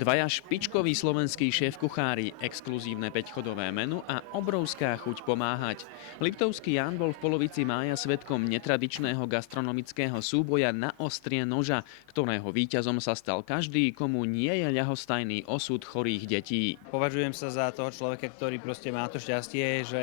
Dvaja špičkoví slovenskí šéf-kuchári, exkluzívne 5-chodové menu a obrovská chuť pomáhať. Liptovský Ján bol v polovici mája svedkom netradičného gastronomického súboja na ostrie noža, ktorého víťazom sa stal každý, komu nie je ľahostajný osud chorých detí. Považujem sa za toho človeka, ktorý proste má to šťastie, že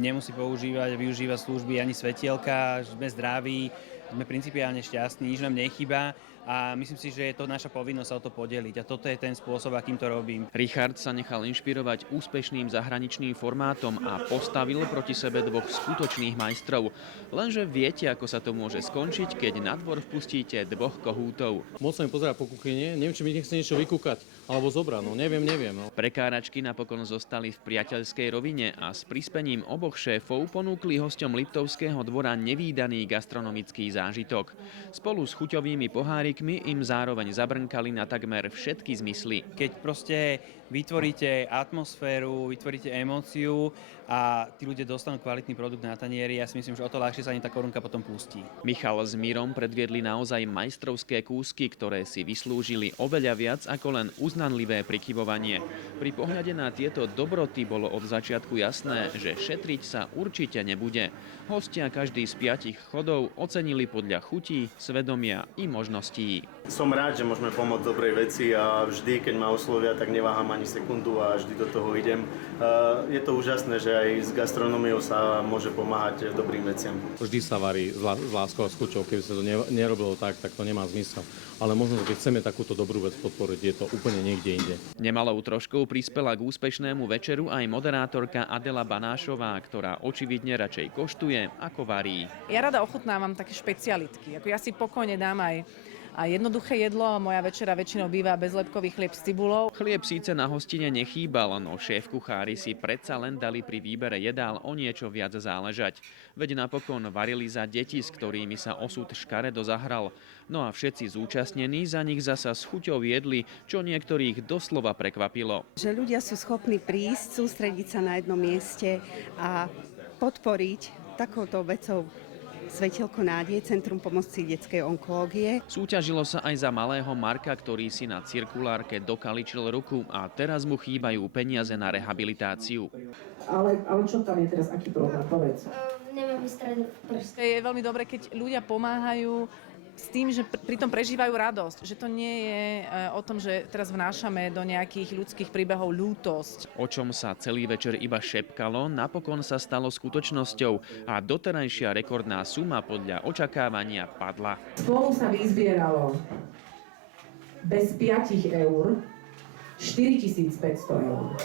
nemusí využívať služby ani svetielka, sme zdraví, sme principiálne šťastní, nič nám nechýba a myslím si, že je to naša povinnosť sa o to podeliť a toto je ten spôsob, akým to robím. Richard sa nechal inšpirovať úspešným zahraničným formátom a postavil proti sebe dvoch skutočných majstrov. Lenže viete, ako sa to môže skončiť, keď na dvor vpustíte dvoch kohútov. Moc sa mi pozerá po kuchyne, neviem, či mi nechce niečo vykúkať alebo zobrať, neviem. Prekáračky napokon zostali v priateľskej rovine a s prispením oboch šéfov ponúkli hosťom Liptovského dvora nevídaný gastronomický zážitok. Spolu s chuťovými pohárikmi im zároveň zabrnkali na takmer všetky zmysly. Keď proste vytvoríte atmosféru, vytvoríte emóciu a tí ľudia dostanú kvalitný produkt na tanieri, ja si myslím, že o to ľahšie sa ani tá korunka potom pustí. Michal s Mírom predviedli naozaj majstrovské kúsky, ktoré si vyslúžili oveľa viac ako len uznanlivé prikyvovanie. Pri pohľade na tieto dobroty bolo od začiatku jasné, že šetriť sa určite nebude. Hostia každý z 5 chodov ocenili podľa chutí, svedomia i možností. Som rád, že môžeme pomôcť dobrej veci a vždy, keď ma oslovia, tak neváham ani sekundu a vždy do toho idem. Je to úžasné, že aj s gastronómiou sa môže pomáhať dobrým veciam. Vždy sa varí s láskou a s chuťou, keby sa to nerobilo tak to nemá zmysel. Ale možno, keď chceme takúto dobrú vec podporiť, je to úplne niekde inde. Nemalou troškou prispela k úspešnému večeru aj moderátorka Adela Banášová, ktorá očividne radšej koštuje ako varí. Ja rada ochutnávam také špecialitky. Ja si pokojne dám aj jednoduché jedlo, moja večera väčšinou býva bezlepkový chlieb s cibulou. Chlieb síce na hostine nechýbal, no šéf-kuchári si predsa len dali pri výbere jedál o niečo viac záležať. Veď napokon varili za deti, s ktorými sa osud škaredo zahral. No a všetci zúčastnení za nich zasa s chuťou jedli, čo niektorých doslova prekvapilo. Že ľudia sú schopní prísť, sústrediť sa na jednom mieste a podporiť takouto vecou Svetielko nádej, Centrum pomoci detskej onkológie. Súťažilo sa aj za malého Marka, ktorý si na cirkulárke dokaličil ruku a teraz mu chýbajú peniaze na rehabilitáciu. Ale čo tam je teraz, aký problém, povedz? Neviem vystrediť prst. Je veľmi dobré, keď ľudia pomáhajú s tým, že pritom prežívajú radosť. Že to nie je o tom, že teraz vnášame do nejakých ľudských príbehov ľútosť. O čom sa celý večer iba šepkalo, napokon sa stalo skutočnosťou a doterajšia rekordná suma podľa očakávania padla. Spolu sa vyzbieralo bez 5 eur 4500 eur.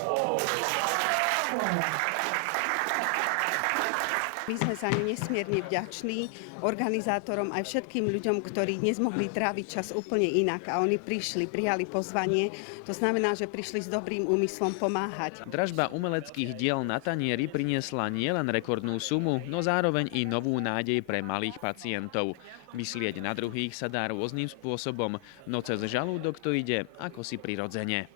My sme za ňu nesmierne vďační organizátorom aj všetkým ľuďom, ktorí dnes mohli tráviť čas úplne inak a oni prijali pozvanie. To znamená, že prišli s dobrým úmyslom pomáhať. Dražba umeleckých diel na tanieri priniesla nielen rekordnú sumu, no zároveň i novú nádej pre malých pacientov. Myslieť na druhých sa dá rôznym spôsobom, no cez žalúdok to ide ako si prirodzene.